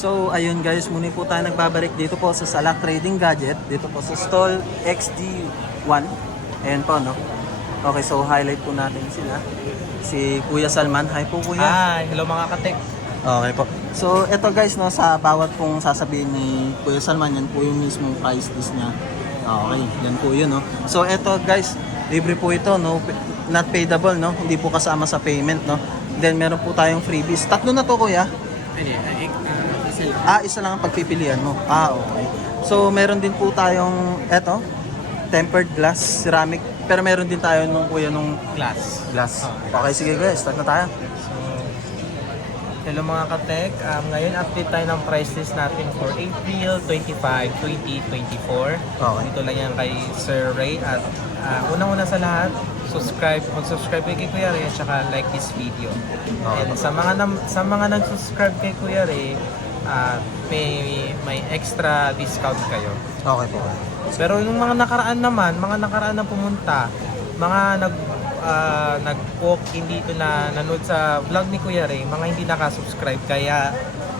So ayun guys, muli po tayo nagbabalik dito po sa Salak Trading Gadget, dito po sa stall XD1. Ayan po no. Okay, so highlight po natin sila. Si Kuya Salman. Hi po Kuya. Hi, hello mga katek. Okay po. So, ito guys, no, sa bawat pong sasabihin ni Kuya Salman, yan po yung mismong price list niya. Okay, yan po yun, no. So, ito guys, libre po ito, no. Not payable, no. Hindi po kasama sa payment, no. Then, meron po tayong freebies. Tatlo na to, Kuya. Pwede, Ah, isa lang ang pagpipilian mo. Ah, okay. So, meron din po tayong, eto, tempered glass, ceramic. Pero meron din tayo nung kuya nung Glass. glass. Oh. Okay, sige guys, start na tayo. So, hello mga katek. Um, ngayon update tayo ng price list natin for April 25, 2024. Okay. Dito lang yan kay Sir Ray. At uh, unang-una sa lahat, subscribe, mag-subscribe kay Kuya Ray at saka like this video. Okay. And sa mga nam- sa mga nag-subscribe kay Kuya Ray, uh, may may extra discount kayo. Okay po. Pero yung mga nakaraan naman, mga nakaraan na pumunta, mga nag ah, nag-walk in dito na nanood sa vlog ni Kuya Ray, mga hindi nakasubscribe kaya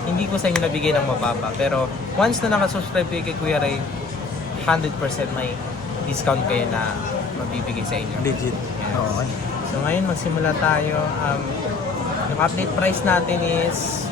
hindi ko sa inyo nabigay ng mababa. Pero once na nakasubscribe kayo kay Kuya Ray, 100% may discount kayo na mabibigay sa inyo. Legit. Okay. So ngayon magsimula tayo. Um, yung update price natin is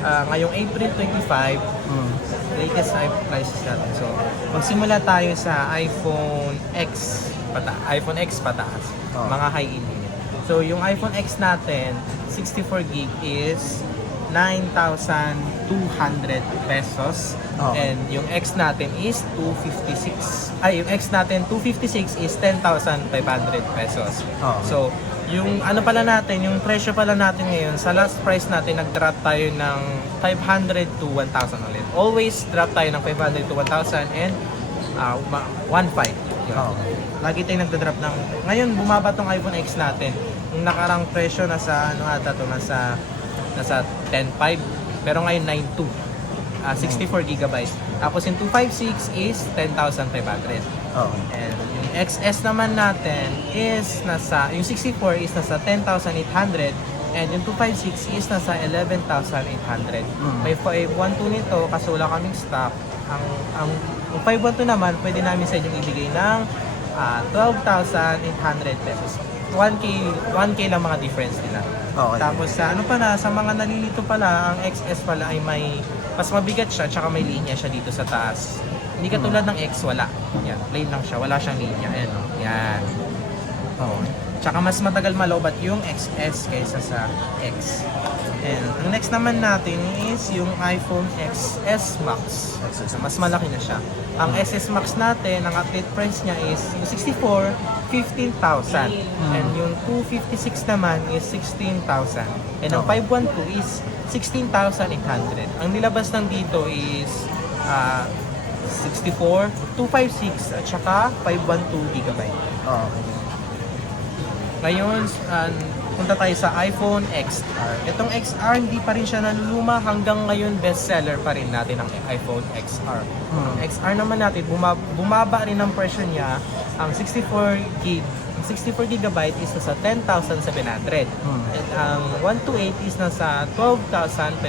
ah, ngayong April 25, Mm. latest iPhone prices natin. So, magsimula tayo sa iPhone X pata iPhone X pataas. Oh. Mga high-end unit. So, yung iPhone X natin, 64 gig is 9,200 pesos. Oh. And yung X natin is 256. Ay, yung X natin 256 is 10,500 pesos. Oh. So, yung ano pala natin, yung presyo pala natin ngayon, sa last price natin, nag-drop tayo ng 500 to 1,000 ulit. Always drop tayo ng 500 to 1,000 and uh, 1,500. Yun. Oh. Lagi tayong nagda-drop ng... Ngayon, bumaba tong iPhone X natin. Yung nakarang presyo nasa, ano ata to, nasa, nasa 10.5. Pero ngayon, 9.2. Ah, 64 gigabytes. Tapos yung 256 is 10,500. Okay. And yung XS naman natin is nasa, yung 64 is nasa 10,800 and yung 256 is nasa 11,800. Mm. May 512 nito kasi wala kaming stock. Ang, ang, yung 512 naman, pwede namin sa inyo ibigay ng ah, 12,800 pesos. 1K, 1K lang mga difference nila. Okay. Tapos sa ano pa na, sa mga nalilito pala, ang XS pala ay may mas mabigat siya, tsaka may linya siya dito sa taas. Hindi katulad ng X, wala. Yan, plain lang siya, wala siyang linya. Ayan, oh. yan. Okay. Tsaka mas matagal malobat yung XS kaysa sa X. And ang next naman natin is yung iPhone XS Max. XS Mas malaki na siya. Ang SS Max natin, ang update price niya is yung 64, 15,000. And yung 256 naman is 16,000. And ang Okay. 512 is 16,800. Ang nilabas ng dito is ah, 64, 256 at saka 512 gigabyte. Okay. Ngayon, uh, punta tayo sa iPhone XR. Itong XR, hindi pa rin siya naluluma. Hanggang ngayon, bestseller pa rin natin ang iPhone XR. Hmm. Ang XR naman natin, buma- bumaba rin ang presyo niya. Ang 64 gig, ang 64 gigabyte is nasa 10,700. Hmm. At ang 128 is nasa 12,500.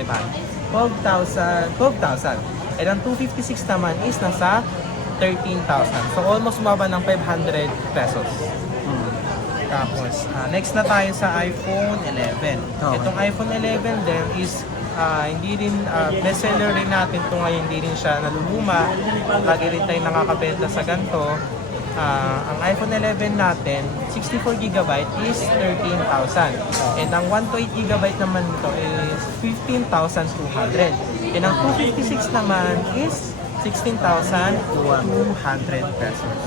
12,000, 12,000. And ang 256 naman is nasa 13,000. So almost bumaba ng 500 pesos. Tapos, ah, next na tayo sa iPhone 11. Okay. Itong iPhone 11 din is ah, hindi rin ah, bestseller rin natin ito ngayon, hindi rin siya naluluma. Lagi rin tayo nakakabenta sa ganito. Ah, ang iPhone 11 natin, 64 GB is 13,000. And ang 128 GB naman ito is 15,200. And ang 256 naman is 16,200 pesos.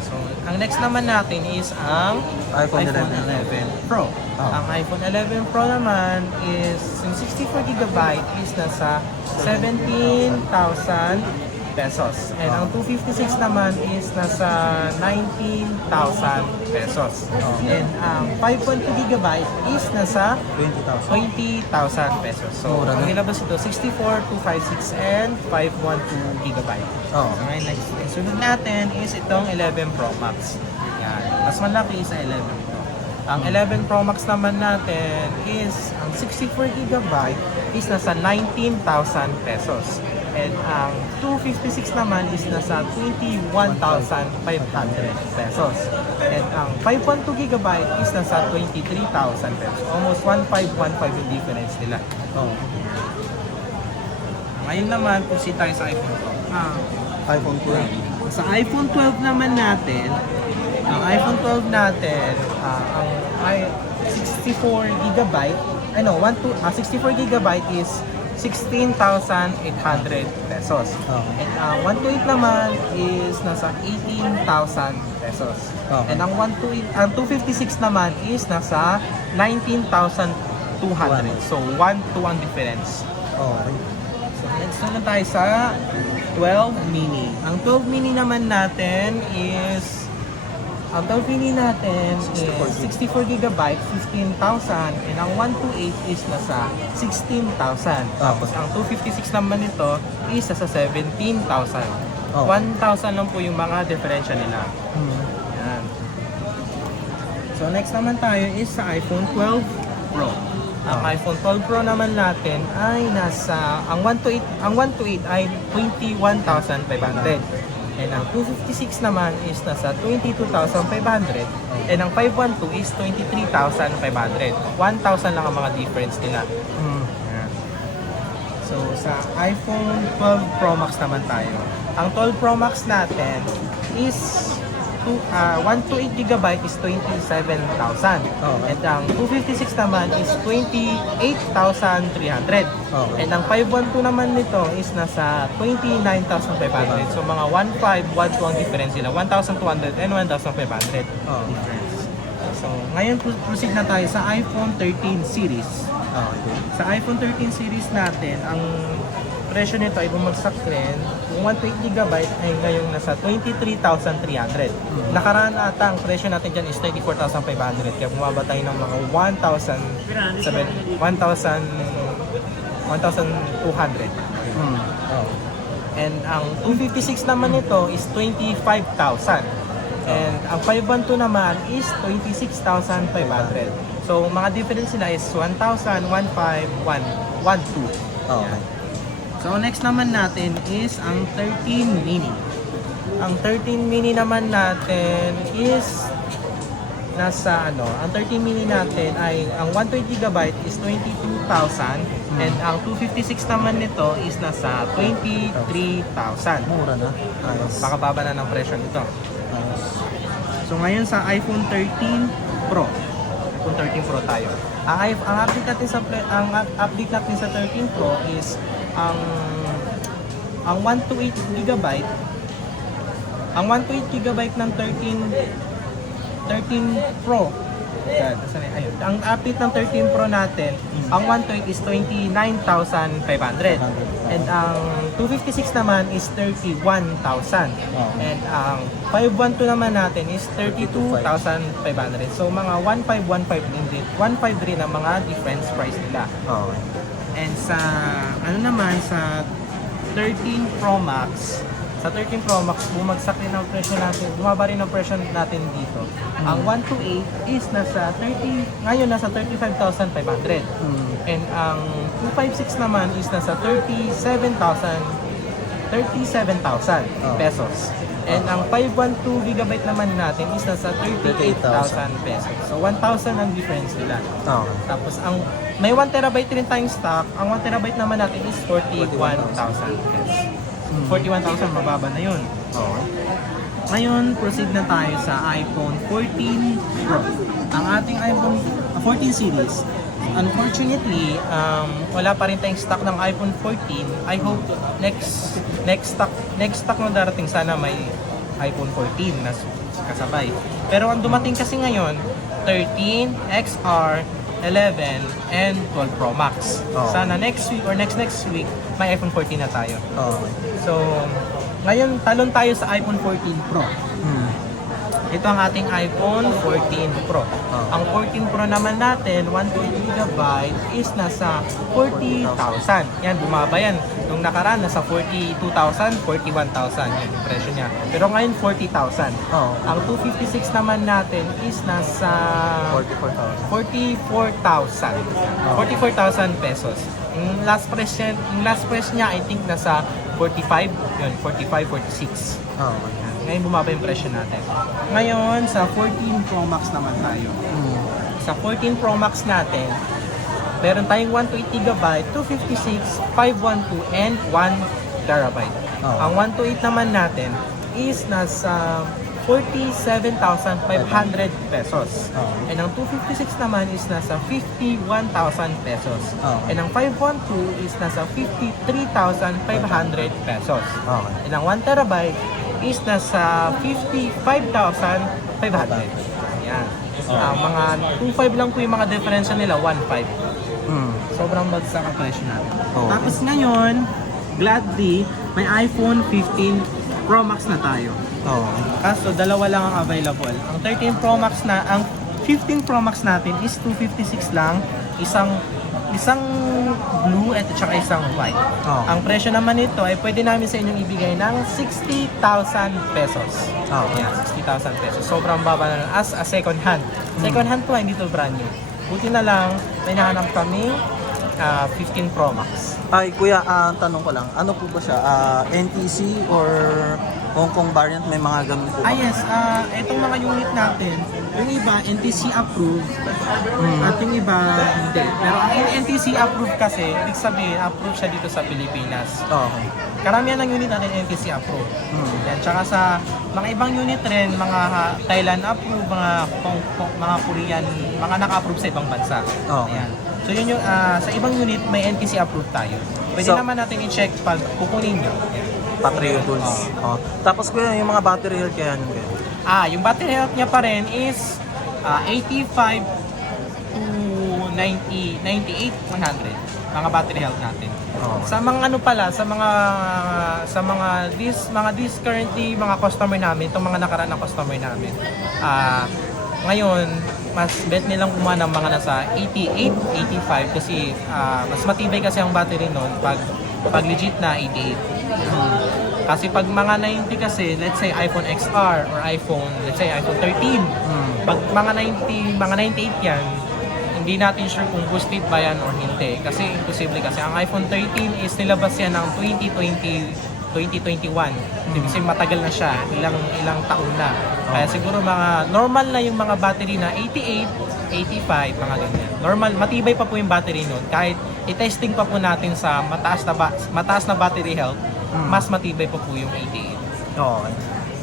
So, ang next naman natin is ang iPhone 11. 11 Pro. Oh. Ang iPhone 11 Pro naman is yung 64 GB is nasa 17,000 pesos. And ang 256 naman is nasa 19,000 pesos. Oh. And ang 5.2 GB is nasa 20,000. 20,000 pesos. So, Mura ang na. nilabas ito, 64, 256, and 512 gigabyte. Oo. So, ngayon, next, ang sunod natin is itong 11 Pro Max. Yan. Mas malaki sa 11 Pro. Ang 11 Pro Max naman natin is ang 64 gigabyte is nasa 19,000 pesos. And ang 256 naman is nasa 21,500 pesos. And ang 512 gigabyte is nasa 23,000 pesos. Almost 1,515 yung difference nila. Oh. Ngayon naman, proceed tayo sa iPhone 12. Ah, iPhone 12. sa iPhone 12 naman natin, ang iPhone 12 natin, ah, ang ay 64 gigabyte, ay no, 1 to, ah, 64 gigabyte is 16,800 pesos. Okay. And ang 128 naman is nasa 18,000 pesos. Okay. And ang 128, ang 256 naman is nasa 19,200. So 1 to 1 difference. Okay. So, next naman tayo sa 12 mini. Ang 12 mini naman natin is ang 12 mini natin 64 is 64 gigabyte, 15,000 and ang 128 is nasa 16,000. Tapos ang 256 naman nito is nasa 17,000. Oh. 1,000 lang po yung mga diferensya nila. Hmm. Yan. So next naman tayo is sa iPhone 12 Pro. Ang Ah. iPhone 12 Pro naman natin ay nasa ang 128 ang 128 ay 21,500. And ang 256 naman is nasa 22,500 and ang 512 is 23,500. 1,000 lang ang mga difference nila. Yan. So, sa iPhone 12 Pro Max naman tayo. Ang 12 Pro Max natin is two, ah, 128 GB is 27,000. Okay. And ang 256 naman is 28,300. Okay. And ang 512 naman nito is nasa 29,500. So mga 1,500, 1,200 ang difference sila. 1,200 and 1,500 Oh. difference. So ngayon pro- proceed na tayo sa iPhone 13 series. Okay. Sa iPhone 13 series natin, ang presyo nito ay bumagsak rin. Yung 128GB ay ngayong nasa 23,300. Nakaraan ata ang presyo natin dyan is 34,500. Kaya bumaba tayo ng mga 1,000, 1,000, 1,200. Hmm. Oh. And ang 256 naman nito is 25,000. And ang 512 naman is 26,500. So mga difference nila is 1,000, 1,500, 1,200. Okay. So next naman natin is ang 13 mini. Ang 13 mini naman natin is nasa ano, ang 13 mini natin ay ang 120 GB is 22,000 and ang 256 naman nito is nasa 23,000. Mura na. Baka baba na ng presyo nito. So ngayon sa iPhone 13 Pro. iPhone 13 Pro tayo. Ang, ang update natin sa ang up- update natin sa 13 Pro is ang ang 128 GB ang 128 GB ng 13 13 Pro God, ayun. Ang update ng 13 Pro natin, ang 128 is 29,500. And ang 256 naman is 31,000. Oh. And ang 512 naman natin is 32,500. So mga 1,515 din din. 1,500 rin ang mga difference price nila. Okay. And sa ano naman sa 13 Pro Max, sa 13 Pro Max bumagsak rin ang presyo natin. Bumaba rin ang presyo natin dito. Ang 128 is nasa 30 ngayon nasa 35,500. Hmm. And ang 256 naman is nasa 37,000 37,000 Oh. pesos. And ang 512 gigabyte naman natin is nasa 38,000 pesos. So 1,000 ang difference nila. Okay. Tapos ang may 1 terabyte rin tayong stock. Ang 1 terabyte naman natin is 41,000 pesos. 41,000 mababa na 'yun. Okay. Ngayon, proceed na tayo sa iPhone 14 Pro. Ang ating iPhone 14 series, unfortunately, um, wala pa rin tayong stock ng iPhone 14. I hope next next stock next stock na darating sana may iPhone 14 na kasabay. Pero ang dumating kasi ngayon, 13, XR, 11, and 12 Pro Max. Oh. Sana next week or next next week, may iPhone 14 na tayo. Okay. So, ngayon talon tayo sa iPhone 14 Pro. Hmm. Ito ang ating iPhone 14 Pro. Oh. Ang 14 Pro naman natin, 128GB is nasa 40,000. Yan, bumaba yan. Nung nakaraan, nasa 42,000, 41,000 yun yung presyo niya. Pero ngayon, 40,000. Oh. Ang 256 naman natin is nasa 44,000. 44,000. 44,000 pesos. Yung last price niya, yung last price niya I think nasa 45, yun, 45, 46. Okay. Ngayon bumaba yung presyo natin. Ngayon, sa 14 Pro Max naman tayo. Mm. Sa 14 Pro Max natin, meron tayong 128GB, 256, 512, and 1 terabyte. Oo. Ang 128 naman natin is nasa 47,500 pesos. Oo. And ang 256 naman is nasa 51,000 pesos. Oo. And ang 512 is nasa 53,500 pesos. Okay. And ang 1 terabyte is nasa 55,500. Yan. Ah, mga 2.5 lang po yung mga diferensya nila, 1.5. Mm. Sobrang bagsak ang presyo natin. Oo. Tapos ngayon, gladly, may iPhone 15 Pro Max na tayo. Okay. Kaso dalawa lang ang available. Ang 13 Pro Max na, ang 15 Pro Max natin is 256 lang, isang isang blue at saka isang white. Oo. Ang presyo naman nito ay pwede namin sa inyong ibigay ng 60,000 pesos. Okay. Yan, 60,000 pesos. Sobrang baba na lang. As a second hand. Second hand to, hindi to brand new. Buti na lang, may nahanap kami 15 Pro Max. Ay, kuya, ah, tanong ko lang, ano po ba siya? Ah, NTC or Hong Kong variant? May mga ganun po ba? Ah yes, ah itong mga unit natin, yung iba NTC approved at yung iba hindi. Pero ang NTC approved kasi, ibig sabihin approved siya dito sa Pilipinas. Okay. Karamihan ng unit natin NTC approved. Mm. Yan, tsaka sa mga ibang unit rin, mga Thailand approved, mga Hong Kong, mga Korean, mga naka-approve sa ibang bansa. Okay. Ayan. So yun yung, ah, sa ibang unit may NTC approved tayo. Pwede So- naman natin i-check pag kukunin nyo. Patriot tools. Oh. Tapos kuya, yung mga battery health kaya yun kuya? Ah, yung battery health niya pa rin is ah, 85 to 90, 98, 100. Mga battery health natin. Oo. Sa mga ano pala, sa mga sa mga this mga this currently mga customer namin, itong mga nakaraan na customer namin. Ah, ngayon mas bet nilang kumuha ng mga nasa 88, 85 kasi ah, mas matibay kasi ang battery noon pag pag legit na 88. Kasi pag mga 90 kasi, let's say iPhone XR or iPhone, let's say iPhone 13, Mm. pag mga 90, mga 98 yan, hindi natin sure kung boosted ba yan or hindi. Kasi imposible kasi ang iPhone 13 is nilabas yan ng 2020, 2021. Ibig sabihin matagal na siya, ilang ilang taon na. Kaya siguro mga normal na yung mga battery na 88, 85, mga ganyan. Normal, matibay pa po yung battery nun. Kahit i-testing pa po natin sa mataas na ba- mataas na battery health, Mm. Mas matibay pa po yung 88. Okay.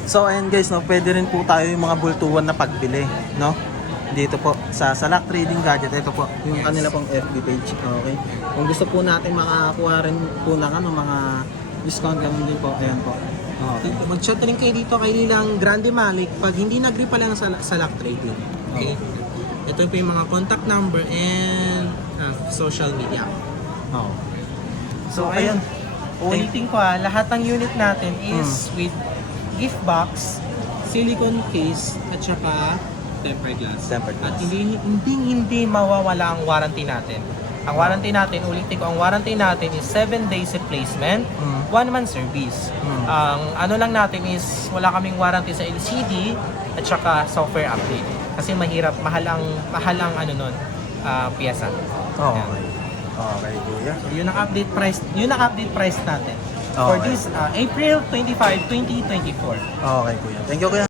So, ayan guys, no, pwede rin po tayo yung mga bultuhan na pagbili, no? Dito po, sa Salak Trading Gadget, ito po, yung Yes. kanila pong FB page. Okay. Kung gusto po natin makakuha rin po ng ano, mga discount lang din po, ayan po. Okay. Mag-chat rin kayo dito kay Nilang Grande Malik pag hindi nag-agree pa lang sa, sa lock trading. Okay? Ito po yung mga contact number and ah, social media. Oh. So, ayun. Ulitin ko ah, lahat ng unit natin is with gift box, silicone case, at saka tempered glass. Tempered At glass. hindi, hindi, hindi mawawala ang warranty natin. Ang warranty natin, ulitin ko, ang warranty natin is 7 days replacement, Mm. 1 month service. Mm. Ang ano lang natin is wala kaming warranty sa LCD at saka software update. Kasi mahirap, mahal ang, mahal ang ano nun, ah, pyesa. Okay. Okay, kuya. So yun ang update price, yun ang update price natin. For Okay. this ah, April 25, 2024. Okay, kuya. Thank you, kuya.